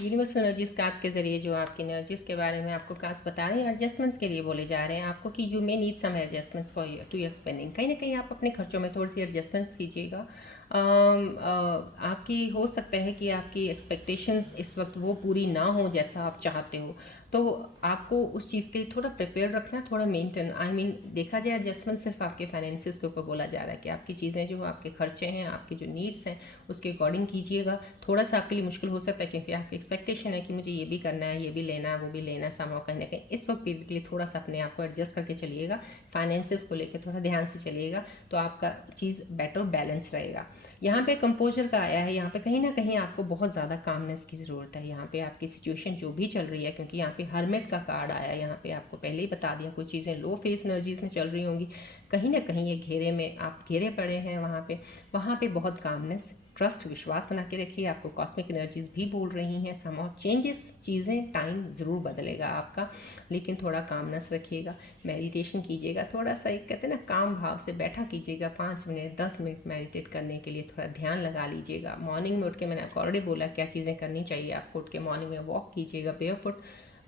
यूनिवर्सल एनर्जीज कार्ड्स के जरिए जो आपकी एनर्जीज के बारे में आपको कार्ड्स बता रहे हैं, एडजस्टमेंट्स के लिए बोले जा रहे हैं आपको कि you may need some adjustments for to your spending. कहीं ना कहीं आप अपने खर्चों में थोड़ी सी एडजस्टमेंट्स कीजिएगा। आपकी हो सकता है कि आपकी एक्सपेक्टेशंस इस वक्त वो पूरी ना हो जैसा आप चाहते हो, तो आपको उस चीज़ के लिए थोड़ा प्रिपेयर रखना, थोड़ा मेंटेन, आई मीन देखा जाए एडजस्टमेंट सिर्फ आपके फाइनेंसिस के ऊपर बोला जा रहा है कि आपकी चीज़ें जो आपके खर्चे हैं, आपके जो नीड्स हैं, उसके अकॉर्डिंग कीजिएगा। थोड़ा सा आपके लिए मुश्किल हो सकता है, क्योंकि आपकी एक्सपेक्टेशन है कि मुझे ये भी करना है, ये भी लेना है, वो भी लेना है, समाव कहीं ना कहीं इस वक्त पीरियड के लिए थोड़ा सा अपने आप को एडजस्ट करके चलिएगा। फाइनेंसिस को लेकर थोड़ा ध्यान से चलिएगा, तो आपका चीज़ बेटर बैलेंस रहेगा। यहाँ पे कंपोजर का आया है, यहाँ पे कहीं ना कहीं आपको बहुत ज़्यादा कामनेस की ज़रूरत है। यहाँ पे आपकी सिचुएशन जो भी चल रही है, क्योंकि यहाँ पे हर्मिट का कार्ड आया है, यहाँ पे आपको पहले ही बता दिया कुछ चीज़ें लो फेस एनर्जीज में चल रही होंगी, कहीं ना कहीं ये घेरे में आप घेरे पड़े हैं, वहाँ पे बहुत कामनेस, ट्रस्ट, विश्वास बना के रखिए। आपको कॉस्मिक एनर्जीज भी बोल रही हैं समहाउ चेंजेस, चीज़ें, टाइम ज़रूर बदलेगा आपका, लेकिन थोड़ा कामनेस रखिएगा, मेडिटेशन कीजिएगा, थोड़ा सा एक कहते हैं ना काम भाव से बैठा कीजिएगा, 5 मिनट 10 मिनट मेडिटेट करने के लिए थोड़ा ध्यान लगा लीजिएगा। मॉर्निंग में उठ के, मैंने आपको ऑलरेडी बोला क्या चीज़ें करनी चाहिए आपको, उठ के मॉर्निंग में वॉक कीजिएगा बेयरफुट,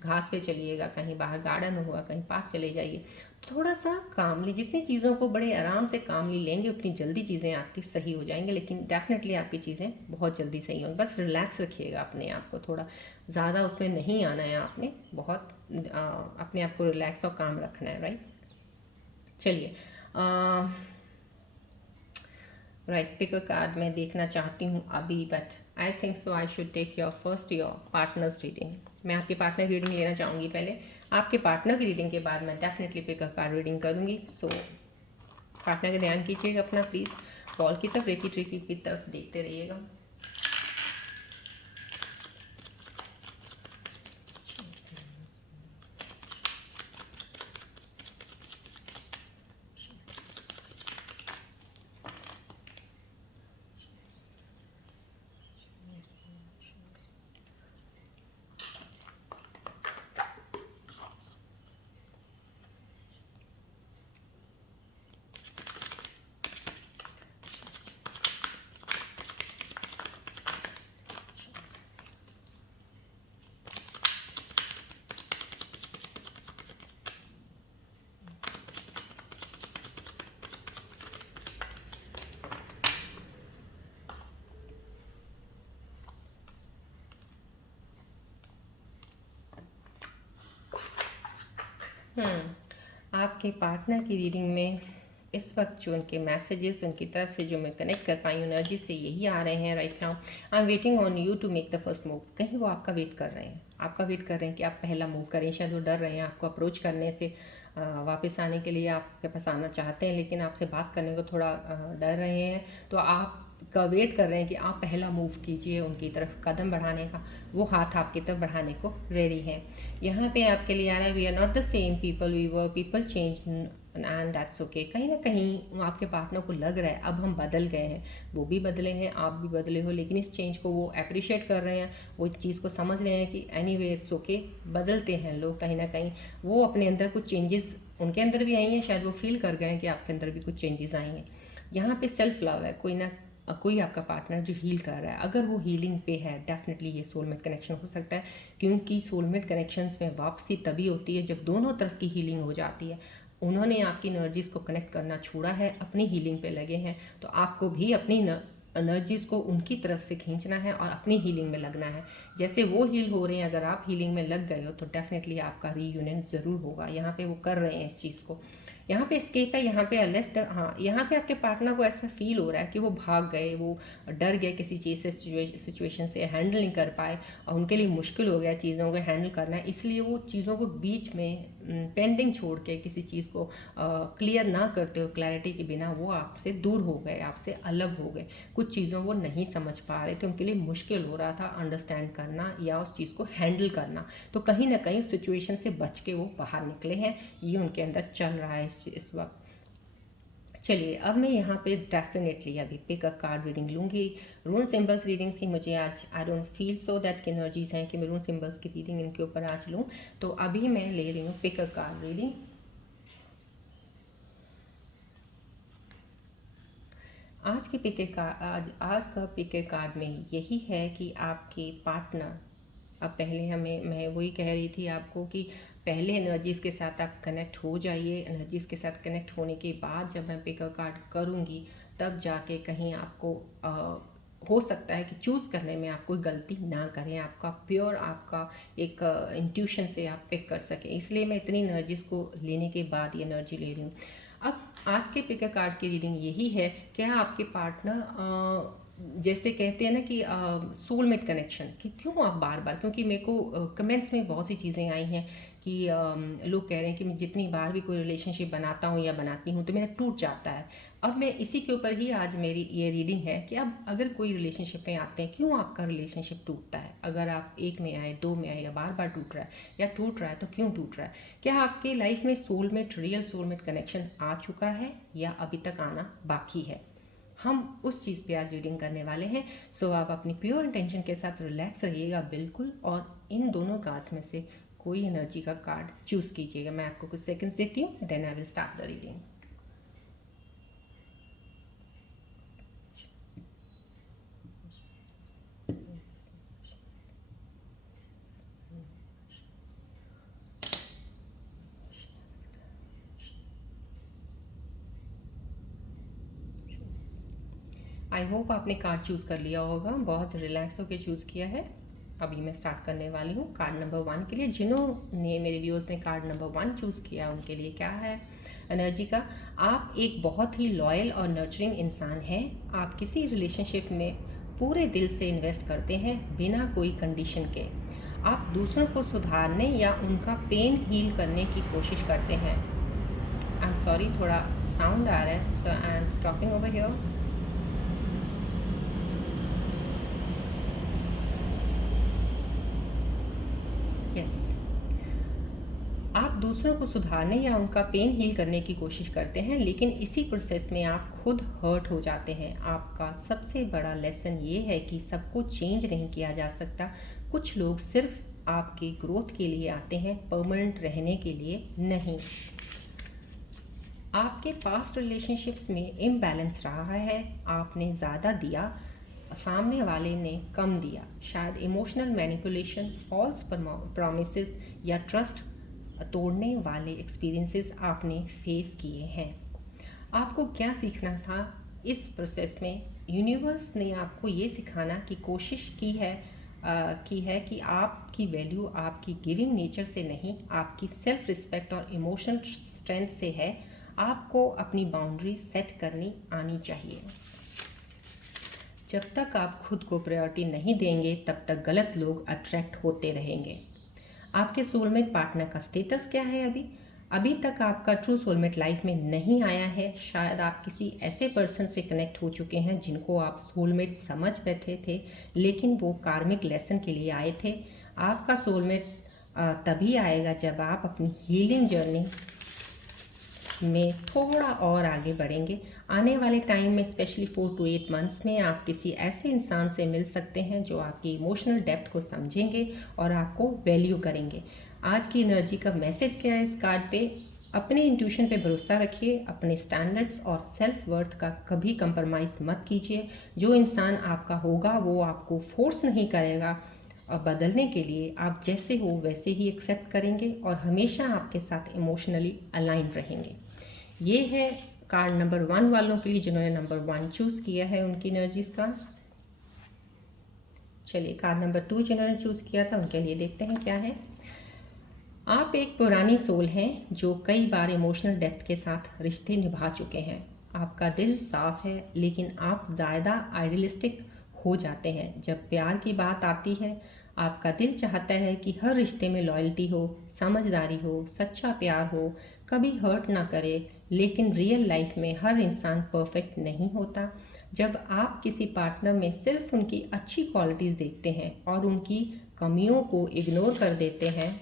घास पे चलिएगा, कहीं बाहर गार्डन होगा, कहीं पार्क चले जाइए, थोड़ा सा कामली, जितनी चीज़ों को बड़े आराम से कामली लेंगे उतनी जल्दी चीज़ें आपकी सही हो जाएंगी। लेकिन डेफिनेटली आपकी चीज़ें बहुत जल्दी सही होंगी। बस रिलैक्स रखिएगा अपने आप को, थोड़ा ज़्यादा उसमें नहीं आना है आपने, बहुत अपने आप को रिलैक्स और काम रखना है, राइट। चलिए, राइट, पिक अ कार्ड मैं देखना चाहती हूँ अभी, but I think so I should take your partner's reading. मैं आपके पार्टनर की रीडिंग लेना चाहूँगी पहले। आपके पार्टनर की रीडिंग के बाद मैं definitely pick a card reading करूँगी। सो पार्टनर का ध्यान कीजिएगा अपना प्लीज़, बॉल की तरफ, रेकी ट्रिकी की तरफ देखते रहिएगा। आपके पार्टनर की रीडिंग में इस वक्त जो उनके मैसेजेस, उनकी तरफ से जो मैं कनेक्ट कर पाई हूँ एनर्जी से, यही आ रहे हैं right now. I am waiting on you to make the first move. कहीं वो आपका वेट कर रहे हैं, आपका वेट कर रहे हैं कि आप पहला मूव करें। शायद वो डर रहे हैं आपको अप्रोच करने से, वापस आने के लिए आपके पास आना चाहते हैं, लेकिन आपसे बात करने को थोड़ा डर रहे हैं। तो आप का वेट कर रहे हैं कि आप पहला मूव कीजिए उनकी तरफ, कदम बढ़ाने का। वो हाथ आपकी तरफ बढ़ाने को रेडी है। यहाँ पे आपके लिए आ रहा है, we are not the same people we were, people change and that's okay. कहीं ना कहीं आपके पार्टनर को लग रहा है अब हम बदल गए हैं, वो भी बदले हैं, आप भी बदले हो, लेकिन इस चेंज को वो अप्रिशिएट कर रहे हैं, वो चीज़ को समझ रहे हैं कि एनी वे इट्स ओके। बदलते हैं लोग कहीं ना कहीं, वो अपने अंदर कुछ चेंजेस उनके अंदर भी आई हैं, शायद वो फील कर गए हैं कि आपके अंदर भी कुछ चेंजेस आई हैं। यहाँ पे सेल्फ लव है, कोई आपका पार्टनर जो हील कर रहा है। अगर वो हीलिंग पे है, डेफिनेटली ये सोलमेट कनेक्शन हो सकता है, क्योंकि सोलमेट कनेक्शंस में वापसी तभी होती है जब दोनों तरफ की हीलिंग हो जाती है। उन्होंने आपकी एनर्जीज़ को कनेक्ट करना छोड़ा है, अपनी हीलिंग पे लगे हैं, तो आपको भी अपनी एनर्जीज़ को उनकी तरफ से खींचना है और अपनी हीलिंग में लगना है। जैसे वो हील हो रहे हैं, अगर आप हीलिंग में लग गए हो तो डेफिनेटली आपका रीयूनियन ज़रूर होगा। यहाँ पे वो कर रहे हैं इस चीज़ को। यहाँ पे एस्केप है, यहाँ पे लेफ्ट, हाँ यहाँ पे आपके पार्टनर को ऐसा फील हो रहा है कि वो भाग गए, वो डर गए किसी चीज़ से, सिचुएशन से हैंडल नहीं कर पाए और उनके लिए मुश्किल हो गया चीज़ों को हैंडल करना, इसलिए वो चीज़ों को बीच में पेंडिंग छोड़ के किसी चीज़ को क्लियर ना करते हो, क्लैरिटी के बिना वो आपसे दूर हो गए, आपसे अलग हो गए। कुछ चीज़ों वो नहीं समझ पा रहे थे, उनके लिए मुश्किल हो रहा था अंडरस्टैंड करना या उस चीज़ को हैंडल करना। तो कहीं ना कहीं सिचुएशन से बच के वो बाहर निकले हैं, ये उनके अंदर चल रहा है इस वक्त। चलिए, अब मैं यहाँ पे डेफिनेटली अभी पिक अ कार्ड रीडिंग लूँगी। रून सिंबल्स रीडिंग्स ही मुझे आज, I don't feel so that की एनर्जीज हैं कि मैं रून सिंबल्स की रीडिंग इनके ऊपर आज लूँ। तो अभी मैं ले रही हूँ पिक अ कार्ड रीडिंग। आज की पिक कार्ड, आज का पिक कार्ड में यही है कि आपके पार्टनर, अब पहले मैं वही कह रही थी आपको कि पहले एनर्जीज़ के साथ आप कनेक्ट हो जाइए। एनर्जीज़ के साथ कनेक्ट होने के बाद जब मैं पिक कार्ड करूँगी तब जाके कहीं आपको हो सकता है कि चूज़ करने में आप कोई गलती ना करें, आपका प्योर, आपका एक इंट्यूशन से आप पिक कर सकें। इसलिए मैं इतनी एनर्जीज़ को लेने के बाद ये एनर्जी ले रही हूँ। अब आज के पिक कार्ड की रीडिंग यही है, क्या आपके पार्टनर जैसे कहते हैं ना कि सोलमेट कनेक्शन, कि क्यों आप बार बार, क्योंकि मेरे को कमेंट्स में बहुत सी चीज़ें आई हैं कि लोग कह रहे हैं कि मैं जितनी बार भी कोई रिलेशनशिप बनाता हूँ या बनाती हूँ तो मेरा टूट जाता है। अब मैं इसी के ऊपर ही आज मेरी ये रीडिंग है कि अब अगर कोई रिलेशनशिप में आते हैं, क्यों आपका रिलेशनशिप टूटता है। अगर आप एक में आए, दो में आए, या बार बार टूट रहा है या टूट रहा है तो क्यों टूट रहा है। क्या आपके लाइफ में सोलमेट, रियल सोलमेट कनेक्शन आ चुका है या अभी तक आना बाकी है। हम उस चीज़ पे आज रीडिंग करने वाले हैं। सो आप अपनी प्योर इंटेंशन के साथ रिलैक्स रहिएगा बिल्कुल, और इन दोनों कार्ड्स में से कोई एनर्जी का कार्ड चूज़ कीजिएगा। मैं आपको कुछ सेकंड्स देती हूँ, then I will start the reading. I hope आपने कार्ड चूज़ कर लिया होगा, बहुत रिलैक्स होकर चूज़ किया है। अभी मैं स्टार्ट करने वाली हूँ कार्ड नंबर 1 के लिए। जिन्होंने मेरे व्यूअर्स ने कार्ड नंबर 1 चूज़ किया उनके लिए क्या है एनर्जी का। आप एक बहुत ही लॉयल और नर्चरिंग इंसान हैं। आप किसी रिलेशनशिप में पूरे दिल से इन्वेस्ट करते हैं बिना कोई कंडीशन के। आप दूसरों को सुधारने या उनका पेन हील करने की कोशिश करते हैं। आई एम सॉरी, थोड़ा साउंड आ रहा है, so I am stopping over here. Yes, आप दूसरों को सुधारने या उनका पेन हील करने की कोशिश करते हैं, लेकिन इसी प्रोसेस में आप खुद हर्ट हो जाते हैं। आपका सबसे बड़ा लेसन ये है कि सबको चेंज नहीं किया जा सकता। कुछ लोग सिर्फ आपके ग्रोथ के लिए आते हैं, परमानेंट रहने के लिए नहीं। आपके पास्ट रिलेशनशिप्स में इम्बैलेंस रहा है। आपने ज़्यादा दिया, सामने वाले ने कम दिया। शायद इमोशनल मैनिपुलेशन, फॉल्स प्रॉमिसेस या ट्रस्ट तोड़ने वाले एक्सपीरियंसेस आपने फेस किए हैं। आपको क्या सीखना था इस प्रोसेस में? यूनिवर्स ने आपको ये सिखाना की कोशिश की है कि आपकी वैल्यू आपकी गिविंग नेचर से नहीं, आपकी सेल्फ रिस्पेक्ट और इमोशनल स्ट्रेंथ से है। आपको अपनी बाउंड्री सेट करनी आनी चाहिए। जब तक आप खुद को प्रायोरिटी नहीं देंगे तब तक गलत लोग अट्रैक्ट होते रहेंगे। आपके सोलमेट पार्टनर का स्टेटस क्या है? अभी तक आपका ट्रू सोलमेट लाइफ में नहीं आया है। शायद आप किसी ऐसे पर्सन से कनेक्ट हो चुके हैं जिनको आप सोलमेट समझ बैठे थे, लेकिन वो कार्मिक लेसन के लिए आए थे। आपका सोलमेट तभी आएगा जब आप अपनी हीलिंग जर्नी में थोड़ा और आगे बढ़ेंगे। आने वाले टाइम में स्पेशली 4 to 8 मंथ्स में आप किसी ऐसे इंसान से मिल सकते हैं जो आपकी इमोशनल डेप्थ को समझेंगे और आपको वैल्यू करेंगे। आज की एनर्जी का मैसेज क्या है इस कार्ड पे? अपने इंट्यूशन पे भरोसा रखिए, अपने स्टैंडर्ड्स और सेल्फ वर्थ का कभी कंप्रोमाइज़ मत कीजिए। जो इंसान आपका होगा वो आपको फोर्स नहीं करेगा और बदलने के लिए। आप जैसे हो वैसे ही एक्सेप्ट करेंगे और हमेशा आपके साथ इमोशनली अलाइन रहेंगे। ये है कार्ड नंबर 1 वालों के लिए जिन्होंने नंबर 1 चूज़ किया है, उनकी एनर्जीज का। चलिए कार्ड नंबर 2 जिन्होंने चूज़ किया था उनके लिए देखते हैं क्या है। आप एक पुरानी सोल हैं जो कई बार इमोशनल डेप्थ के साथ रिश्ते निभा चुके हैं। आपका दिल साफ है, लेकिन आप ज़्यादा आइडियलिस्टिक हो जाते हैं जब प्यार की बात आती है। आपका दिल चाहता है कि हर रिश्ते में लॉयल्टी हो, समझदारी हो, सच्चा प्यार हो, कभी हर्ट ना करे। लेकिन रियल लाइफ में हर इंसान परफेक्ट नहीं होता। जब आप किसी पार्टनर में सिर्फ उनकी अच्छी क्वालिटीज़ देखते हैं और उनकी कमियों को इग्नोर कर देते हैं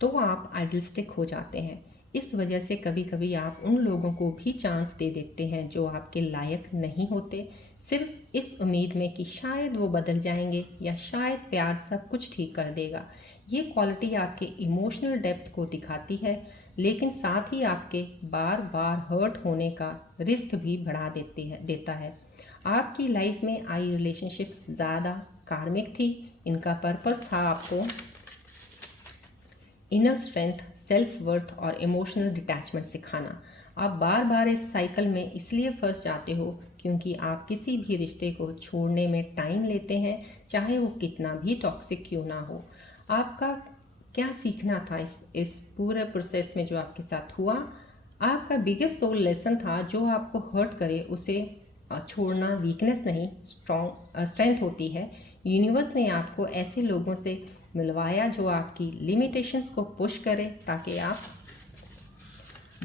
तो आप आइडियलिस्टिक हो जाते हैं। इस वजह से कभी कभी आप उन लोगों को भी चांस दे देते हैं जो आपके लायक नहीं होते, सिर्फ इस उम्मीद में कि शायद वो बदल जाएंगे या शायद प्यार सब कुछ ठीक कर देगा। ये क्वालिटी आपके इमोशनल डेप्थ को दिखाती है, लेकिन साथ ही आपके बार बार हर्ट होने का रिस्क भी बढ़ा देता है। आपकी लाइफ में आई रिलेशनशिप्स ज़्यादा कार्मिक थी। इनका पर्पस था आपको इनर स्ट्रेंथ, सेल्फ वर्थ और इमोशनल डिटैचमेंट सिखाना। आप बार बार इस साइकिल में इसलिए फंस जाते हो क्योंकि आप किसी भी रिश्ते को छोड़ने में टाइम लेते हैं, चाहे वो कितना भी टॉक्सिक क्यों ना हो। आपका क्या सीखना था इस पूरे प्रोसेस में जो आपके साथ हुआ? आपका बिगेस्ट सोल लेसन था जो आपको हर्ट करे उसे छोड़ना वीकनेस नहीं, स्ट्रेंथ होती है। यूनिवर्स ने आपको ऐसे लोगों से मिलवाया जो आपकी लिमिटेशंस को पुश करे ताकि आप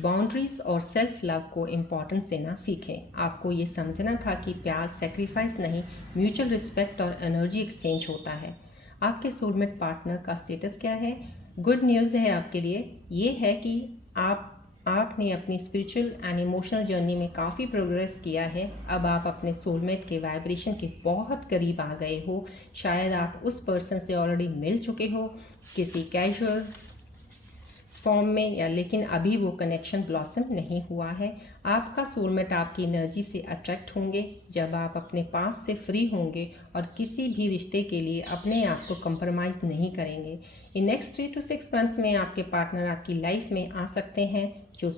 बाउंड्रीज और सेल्फ लव को इम्पोर्टेंस देना सीखें। आपको ये समझना था कि प्यार सेक्रीफाइस नहीं, म्यूचुअल रिस्पेक्ट और एनर्जी एक्सचेंज होता है। आपके सोलमेट पार्टनर का स्टेटस क्या है? गुड न्यूज़ है आपके लिए, ये है कि आपने अपनी स्पिरिचुअल एंड इमोशनल जर्नी में काफ़ी प्रोग्रेस किया है। अब आप अपने सोलमेट के वाइब्रेशन के बहुत करीब आ गए हो। शायद आप उस पर्सन से ऑलरेडी मिल चुके हो किसी कैजुअल फॉर्म में या लेकिन अभी वो कनेक्शन ब्लॉसम नहीं हुआ है। आपका सोलमेट आपकी एनर्जी से अट्रैक्ट होंगे जब आप अपने पास से फ्री होंगे और किसी भी रिश्ते के लिए अपने आप को कंप्रोमाइज़ नहीं करेंगे। इन नेक्स्ट 3 to 6 मंथ्स में आपके पार्टनर आपकी लाइफ में आ सकते हैं जो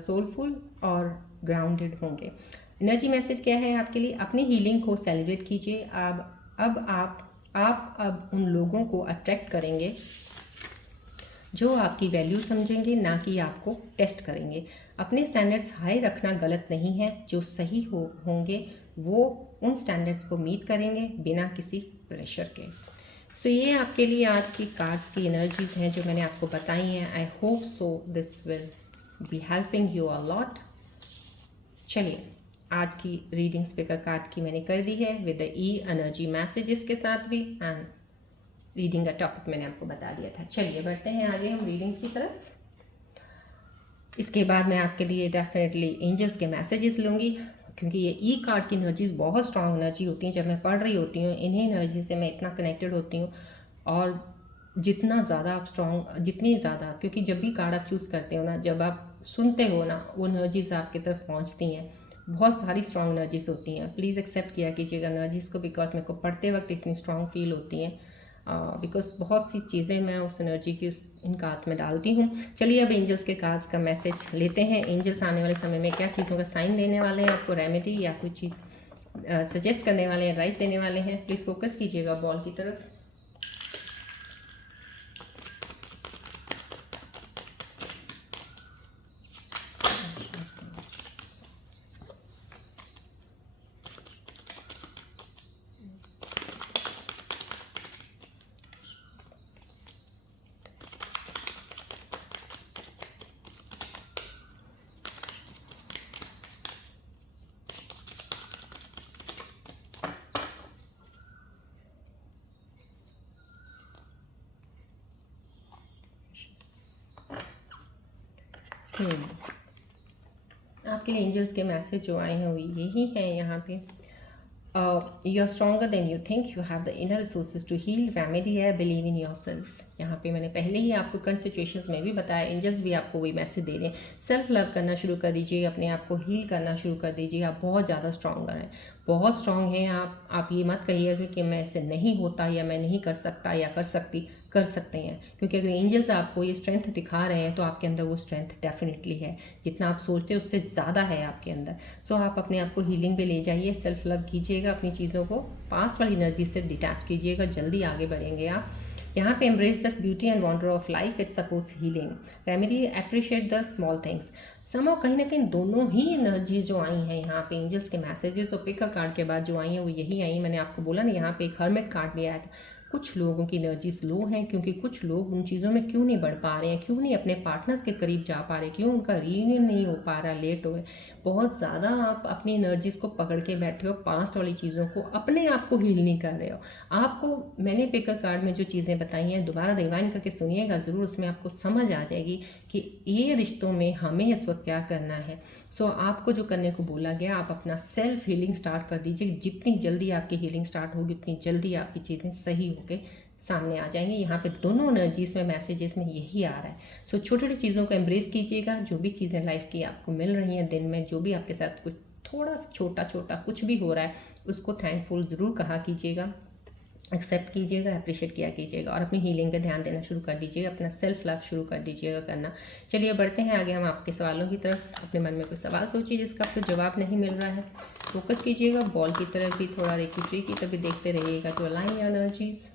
सोलफुल और ग्राउंडेड होंगे। एनर्जी मैसेज क्या है आपके लिए? अपनी हीलिंग को सेलिब्रेट कीजिए। अब आप अब उन लोगों को अट्रैक्ट करेंगे जो आपकी वैल्यू समझेंगे, ना कि आपको टेस्ट करेंगे। अपने स्टैंडर्ड्स हाई रखना गलत नहीं है। जो सही होंगे वो उन स्टैंडर्ड्स को मीट करेंगे बिना किसी प्रेशर के। सो ये आपके लिए आज की कार्ड्स की एनर्जीज़ हैं जो मैंने आपको बताई हैं। I hope so this will be helping you a lot. चलिए, आज की रीडिंग स्पीकर कार्ड की मैंने कर दी है with the E energy messages के साथ भी, एंड रीडिंग का टॉपिक मैंने आपको बता दिया था। चलिए बढ़ते हैं आगे हम रीडिंग्स की तरफ। इसके बाद मैं आपके लिए डेफिनेटली एंजल्स के मैसेजेस लूँगी, क्योंकि ये ई कार्ड की एनर्जीज बहुत स्ट्रांग एनर्जी होती हैं। जब मैं पढ़ रही होती हूँ इन्हीं एनर्जी से मैं इतना कनेक्टेड होती हूँ, और जितना ज़्यादा आप स्ट्रांग, जितनी ज़्यादा, क्योंकि जब भी कार्ड आप चूज़ करते हो ना, जब आप सुनते हो ना, वो एनर्जीज आपकी तरफ पहुँचती हैं। बहुत सारी स्ट्रांग एनर्जीज होती हैं। प्लीज़ एक्सेप्ट किया कीजिएगा एनर्जीज़ को, बिकॉज मेरे को पढ़ते वक्त इतनी स्ट्रांग फील होती हैं। बिकॉज बहुत सी चीज़ें मैं उस एनर्जी की इन कार्ड्स में डालती हूँ। चलिए अब एंजल्स के कार्ड्स का मैसेज लेते हैं। एंजल्स आने वाले समय में क्या चीज़ों का साइन देने वाले हैं आपको, रेमेडी या कोई चीज़ सजेस्ट करने वाले हैं, एडवाइस देने वाले हैं। प्लीज़ फोकस कीजिएगा बॉल की तरफ। आपके लिए एंजल्स के मैसेज जो आए हैं वो यही हैं यहाँ पे। You are stronger than you think, you have the inner resources to heal, remedy है, बिलीव इन योर सेल्फ। यहाँ पे मैंने पहले ही आपको करंट सिचुएशंस में भी बताया, एंजल्स भी आपको वही मैसेज दे रहे हैं। सेल्फ लव करना शुरू कर दीजिए, अपने आप को हील करना शुरू कर दीजिए। आप बहुत ज़्यादा स्ट्रॉन्गर हैं, बहुत स्ट्रॉन्ग हैं आप ये मत कहिएगा कि मैं ऐसे नहीं होता या मैं नहीं कर सकता या कर सकती, कर सकते हैं। क्योंकि अगर एंजल्स आपको ये स्ट्रेंथ दिखा रहे हैं तो आपके अंदर वो स्ट्रेंथ डेफिनेटली है। जितना आप सोचते हैं उससे ज़्यादा है आपके अंदर। सो आप अपने आप को हीलिंग पे ले जाइए, सेल्फ लव कीजिएगा, अपनी चीज़ों को पास्ट वाली एनर्जी से डिटैच कीजिएगा, जल्दी आगे बढ़ेंगे आप। यहाँ पे embrace the beauty and wonder of life, it supports healing. Remedy, appreciate the small things. समझो कहीं ना कहीं दोनों ही एनर्जी जो आई हैं यहाँ पे एंजल्स के मैसेजेस और पिक कार्ड के बाद जो आई हैं वो यही आई। मैंने आपको बोला ना, यहाँ पे एक हर्मिट कार्ड भी आया था। कुछ लोगों की एनर्जीज लो हैं क्योंकि कुछ लोग उन चीज़ों में क्यों नहीं बढ़ पा रहे हैं, क्यों नहीं अपने पार्टनर्स के करीब जा पा रहे, क्यों उनका रीयूनियन नहीं हो पा रहा, लेट हो गए। बहुत ज़्यादा आप अपनी एनर्जीज को पकड़ के बैठे हो, पास्ट वाली चीज़ों को, अपने आप को हील नहीं कर रहे हो। आपको मैंने पिकर कार्ड में जो चीज़ें बताई हैं दोबारा रिवाइंड करके सुनिएगा ज़रूर, उसमें आपको समझ आ जाएगी कि ये रिश्तों में हमें इस वक्त क्या करना है। सो आपको जो करने को बोला गया, आप अपना सेल्फ हीलिंग स्टार्ट कर दीजिए। जितनी जल्दी आपकी हीलिंग स्टार्ट होगी उतनी जल्दी आपकी चीज़ें सही होकर सामने आ जाएंगे। यहाँ पे दोनों एनर्जीज में मैसेजेस में यही आ रहा है। सो छोटी छोटी चीज़ों को एम्ब्रेस कीजिएगा। जो भी चीज़ें लाइफ की आपको मिल रही हैं दिन में, जो भी आपके साथ कुछ थोड़ा सा छोटा छोटा कुछ भी हो रहा है, उसको थैंकफुल ज़रूर कहा कीजिएगा, एक्सेप्ट कीजिएगा, अप्रिशिएट किया कीजिएगा, और अपनी हीलिंग पे ध्यान देना शुरू कर दीजिएगा, अपना सेल्फ लव शुरू कर दीजिएगा करना। चलिए बढ़ते हैं आगे हम आपके सवालों की तरफ। अपने मन में कोई सवाल सोचिए जिसका आपको जवाब नहीं मिल रहा है, फोकस कीजिएगा बॉल की तरफ भी, थोड़ा रेकी ट्री की तरफ भी देखते रहिएगा टू अलाइन योर एनर्जीज।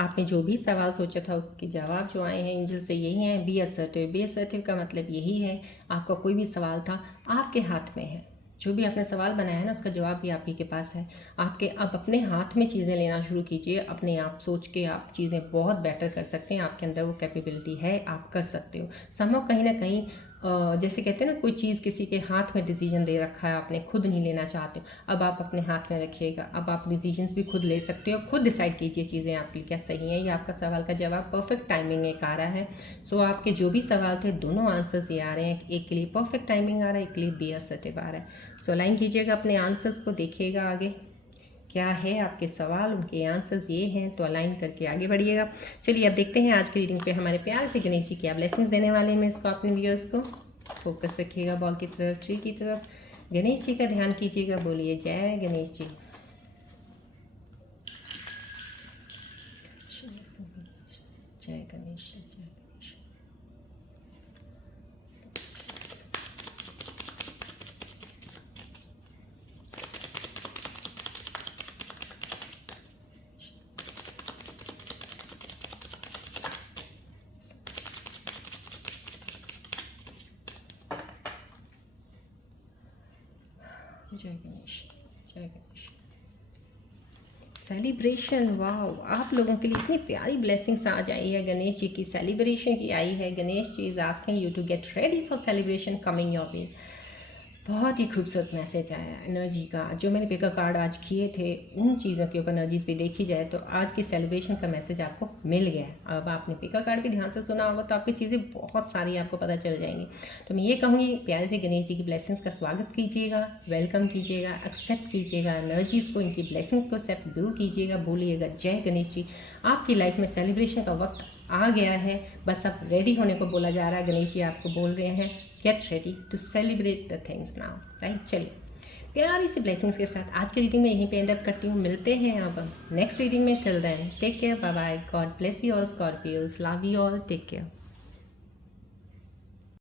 आपने जो भी सवाल सोचा था उसके जवाब जो आए हैं एंजल से यही हैं। B assertive. बी असर्टिव का मतलब यही है, आपका कोई भी सवाल था आपके हाथ में है। जो भी आपने सवाल बनाया है ना उसका जवाब भी आप ही के पास है। आपके अब अपने हाथ में चीज़ें लेना शुरू कीजिए। अपने आप सोच के आप चीज़ें बहुत बेटर कर सकते हैं। आपके अंदर वो कैपेबिलिटी है, आप कर सकते हो। समझो कहीं ना कहीं जैसे कहते हैं ना, कोई चीज़ किसी के हाथ में डिसीजन दे रखा है, आपने खुद नहीं लेना चाहते हो, अब आप अपने हाथ में रखिएगा। अब आप डिसीजंस भी खुद ले सकते हो, खुद डिसाइड कीजिए चीज़ें आपकी क्या सही है। ये आपका सवाल का जवाब परफेक्ट टाइमिंग एक आ रहा है। सो आपके जो भी सवाल थे दोनों आंसर्स ये आ रहे हैं, एक के लिए परफेक्ट टाइमिंग आ रहा है, एक के लिए बी असर्टिव आ रहा है। सो अलाइन कीजिएगा अपने आंसर्स को, देखिएगा आगे क्या है आपके सवाल, उनके आंसर्स ये हैं, तो अलाइन करके आगे बढ़िएगा। चलिए अब देखते हैं आज की रीडिंग पे हमारे प्यारे से गणेश जी क्या ब्लेसिंग्स देने वाले हैं। मैं इसको अपने व्यूअर्स को फोकस रखिएगा बॉल की तरफ, ट्री की तरफ। गणेश जी का ध्यान कीजिएगा, बोलिए जय गणेश जी। जय गणेश जी, जय गणेश। जय गणेश, जय गणेश। सेलिब्रेशन, वाह, आप लोगों के लिए इतनी प्यारी ब्लेसिंग्स आज आई है गणेश जी की, सेलिब्रेशन की आई है। Ganesh ji is asking you to get ready for celebration coming your way. बहुत ही खूबसूरत मैसेज आया एनर्जी का। जो मैंने पिकर कार्ड आज किए थे उन चीज़ों के ऊपर एनर्जीज पे देखी जाए तो आज की सेलिब्रेशन का मैसेज आपको मिल गया। अब आपने पिकर कार्ड भी ध्यान से सुना होगा तो आपकी चीज़ें बहुत सारी आपको पता चल जाएंगी। तो मैं ये कहूँगी प्यारे से गणेश जी की ब्लेसिंग्स का स्वागत कीजिएगा, वेलकम कीजिएगा, एक्सेप्ट कीजिएगा एनर्जीज़ को, इनकी ब्लेसिंग्स को एक्सेप्ट ज़रूर कीजिएगा। बोलिएगा जय गणेश जी। आपकी लाइफ में सेलिब्रेशन का वक्त आ गया है, बस अब रेडी होने को बोला जा रहा है। गणेश जी आपको बोल रहे हैं get ready to celebrate the things now, right. चलिए प्यारी सी ब्लेसिंग्स के साथ आज की रीडिंग में यहीं पे एंड अप करती हूँ। मिलते हैं अब नेक्स्ट रीडिंग में। Till then take care, bye bye, God bless you all Scorpios, love you all, take care.